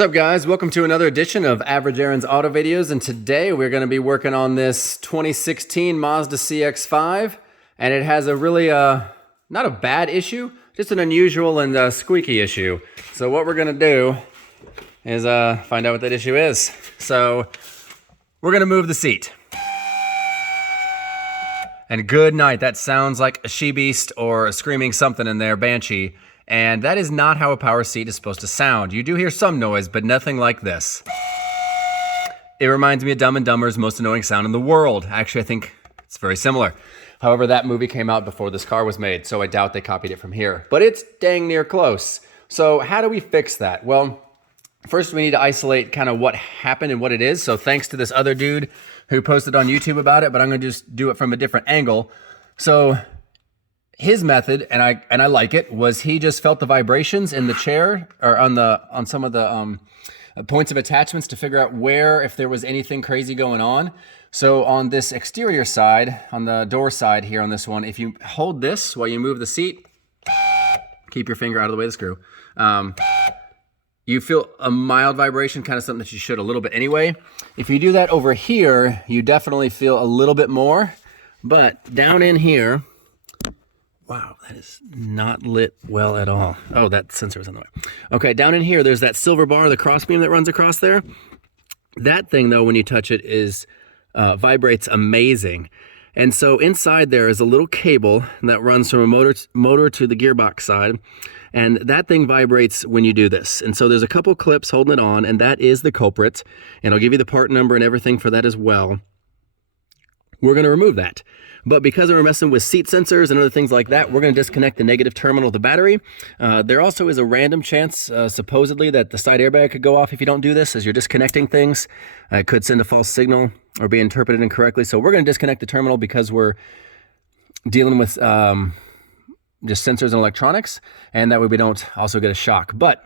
What's up, guys? Welcome to another edition of Average Aaron's Auto Videos, and today we're going to be working on this 2016 Mazda CX5, and it has a really, not a bad issue, just an unusual and squeaky issue. So what we're going to do is find out what that issue is. So we're going to move the seat. And good night, that sounds like a she-beast or a screaming something in there, banshee. And that is not how a power seat is supposed to sound. You do hear some noise, but nothing like this. It reminds me of Dumb and Dumber's most annoying sound in the world. Actually, I think it's very similar. However, that movie came out before this car was made, so I doubt they copied it from here. But it's dang near close. So how do we fix that? Well, first we need to isolate kind of what happened and what it is. So thanks to this other dude who posted on YouTube about it, but I'm going to just do it from a different angle. So his method, and I like it, was he just felt the vibrations in the chair or on some of the points of attachments to figure out where, if there was anything crazy going on. So on this exterior side, on the door side here on this one, if you hold this while you move the seat, keep your finger out of the way of the screw, you feel a mild vibration, kind of something that you should a little bit anyway. If you do that over here, you definitely feel a little bit more, but down in here, wow, that is not lit well at all. Oh, that sensor was on the way. Okay, down in here, there's that silver bar, the crossbeam that runs across there. That thing, though, when you touch it, is vibrates amazing. And so inside there is a little cable that runs from a motor to the gearbox side. And that thing vibrates when you do this. And so there's a couple clips holding it on, and that is the culprit. And I'll give you the part number and everything for that as well. We're going to remove that. But because we're messing with seat sensors and other things like that, we're going to disconnect the negative terminal of the battery. There also is a random chance, supposedly, that the side airbag could go off if you don't do this, as you're disconnecting things. It could send a false signal or be interpreted incorrectly. So we're going to disconnect the terminal because we're dealing with just sensors and electronics, and that way we don't also get a shock. But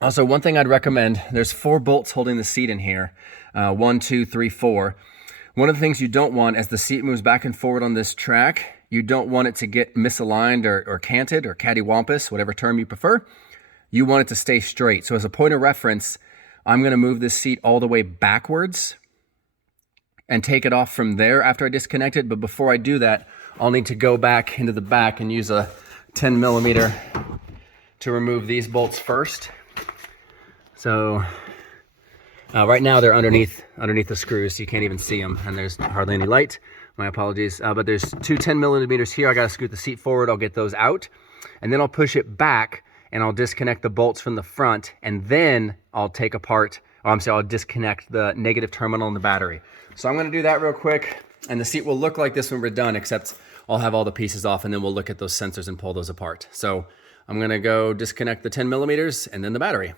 also, one thing I'd recommend, there's 4 bolts holding the seat in here. 1, 2, 3, 4. One of the things you don't want as the seat moves back and forward on this track, you don't want it to get misaligned or canted or cattywampus, whatever term you prefer. You want it to stay straight. So as a point of reference, I'm going to move this seat all the way backwards and take it off from there after I disconnect it. But before I do that, I'll need to go back into the back and use a 10 millimeter to remove these bolts first. So right now they're underneath the screws, so you can't even see them, and there's hardly any light. My apologies. But there's 2 10 millimeters here. I got to scoot the seat forward. I'll get those out, and then I'll push it back, and I'll disconnect the bolts from the front, and then I'll take apart, I'll disconnect the negative terminal in the battery. So I'm going to do that real quick, and the seat will look like this when we're done, except I'll have all the pieces off, and then we'll look at those sensors and pull those apart. So I'm going to go disconnect the 10 millimeters and then the battery.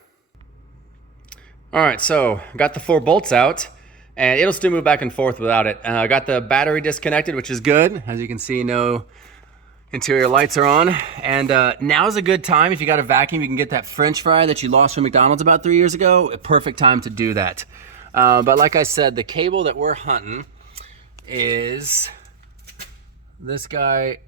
All right, so got the 4 bolts out, and it'll still move back and forth without it. I got the battery disconnected, which is good. As you can see, no interior lights are on. And now's a good time. If you got a vacuum, you can get that French fry that you lost from McDonald's about 3 years ago. A perfect time to do that. But like I said, the cable that we're hunting is this guy.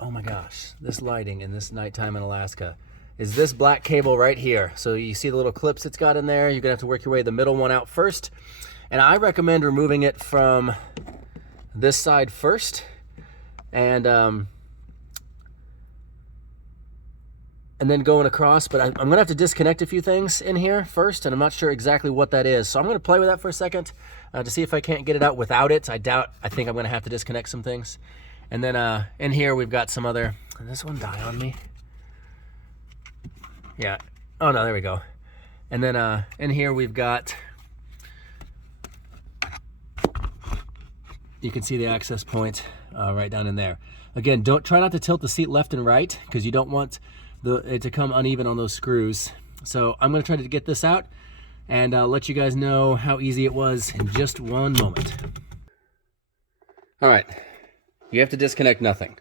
Oh my gosh, this lighting in this nighttime in Alaska is this black cable right here. So you see the little clips it's got in there. You're gonna have to work your way the middle one out first. And I recommend removing it from this side first. And then going across, but I'm gonna have to disconnect a few things in here first, and I'm not sure exactly what that is. So I'm gonna play with that for a second to see if I can't get it out without it. I think I'm gonna have to disconnect some things. And then in here we've got some other, did this one die on me? Yeah. Oh no, there we go. And then in here we've got, you can see the access point right down in there. Again, try not to tilt the seat left and right, because you don't want it to come uneven on those screws. So I'm going to try to get this out and let you guys know how easy it was in just one moment. All right, you have to disconnect nothing.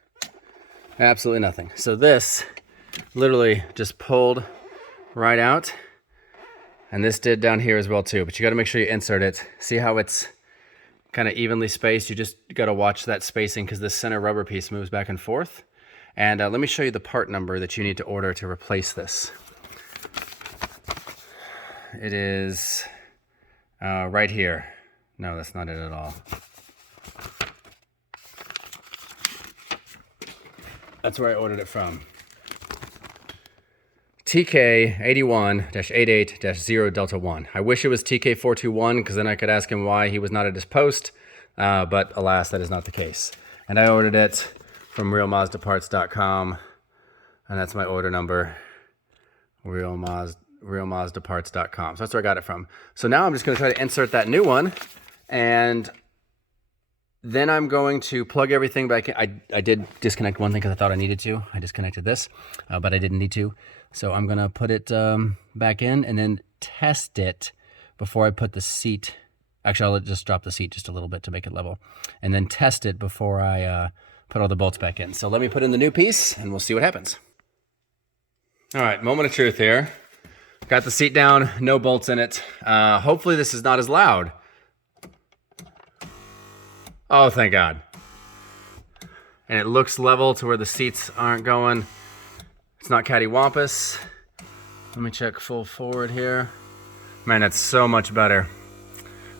Absolutely nothing. So this literally just pulled right out, and this did down here as well too, but you got to make sure you insert it. See how it's kind of evenly spaced? You just got to watch that spacing, because this center rubber piece moves back and forth. And let me show you the part number that you need to order to replace this. It is right here. No, that's not it at all. That's where I ordered it from. TK81-88-0 Delta 1. I wish it was TK421 because then I could ask him why he was not at his post, but alas, that is not the case. And I ordered it from realmazdaparts.com, and that's my order number, realmazdaparts.com. So that's where I got it from. So now I'm just going to try to insert that new one, and then I'm going to plug everything back in. I did disconnect one thing because I thought I needed to. I disconnected this, but I didn't need to. So I'm going to put it back in and then test it before I put the seat. Actually, I'll just drop the seat just a little bit to make it level. And then test it before I put all the bolts back in. So let me put in the new piece and we'll see what happens. All right, moment of truth here. Got the seat down, no bolts in it. Hopefully this is not as loud. Oh, thank God. And it looks level to where the seats aren't going. It's not cattywampus. Let me check full forward here. Man, that's so much better.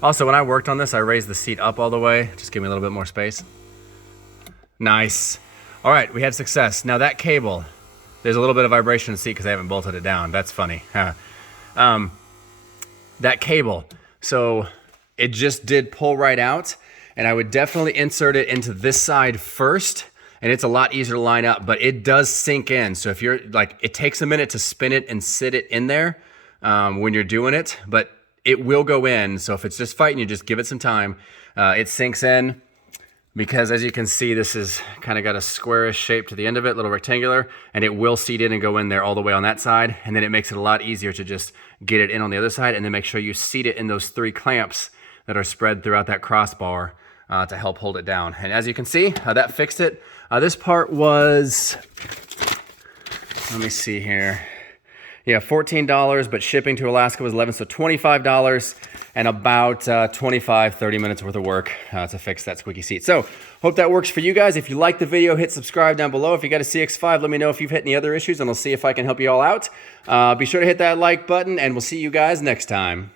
Also, when I worked on this, I raised the seat up all the way. Just give me a little bit more space. Nice. All right, we had success. Now that cable, there's a little bit of vibration in the seat because I haven't bolted it down. That's funny. That cable, so it just did pull right out, and I would definitely insert it into this side first, and it's a lot easier to line up, but it does sink in. So if you're like, it takes a minute to spin it and sit it in there when you're doing it, but it will go in. So if it's just fighting you, just give it some time. It sinks in because as you can see, this is kind of got a squarish shape to the end of it, little rectangular, and it will seat in and go in there all the way on that side. And then it makes it a lot easier to just get it in on the other side, and then make sure you seat it in those 3 clamps that are spread throughout that crossbar to help hold it down. And as you can see, that fixed it. This part was, let me see here. Yeah, $14, but shipping to Alaska was $11, so $25 and about 25, 30 minutes worth of work to fix that squeaky seat. So hope that works for you guys. If you like the video, hit subscribe down below. If you got a CX5, let me know if you've hit any other issues and I'll see if I can help you all out. Be sure to hit that like button and we'll see you guys next time.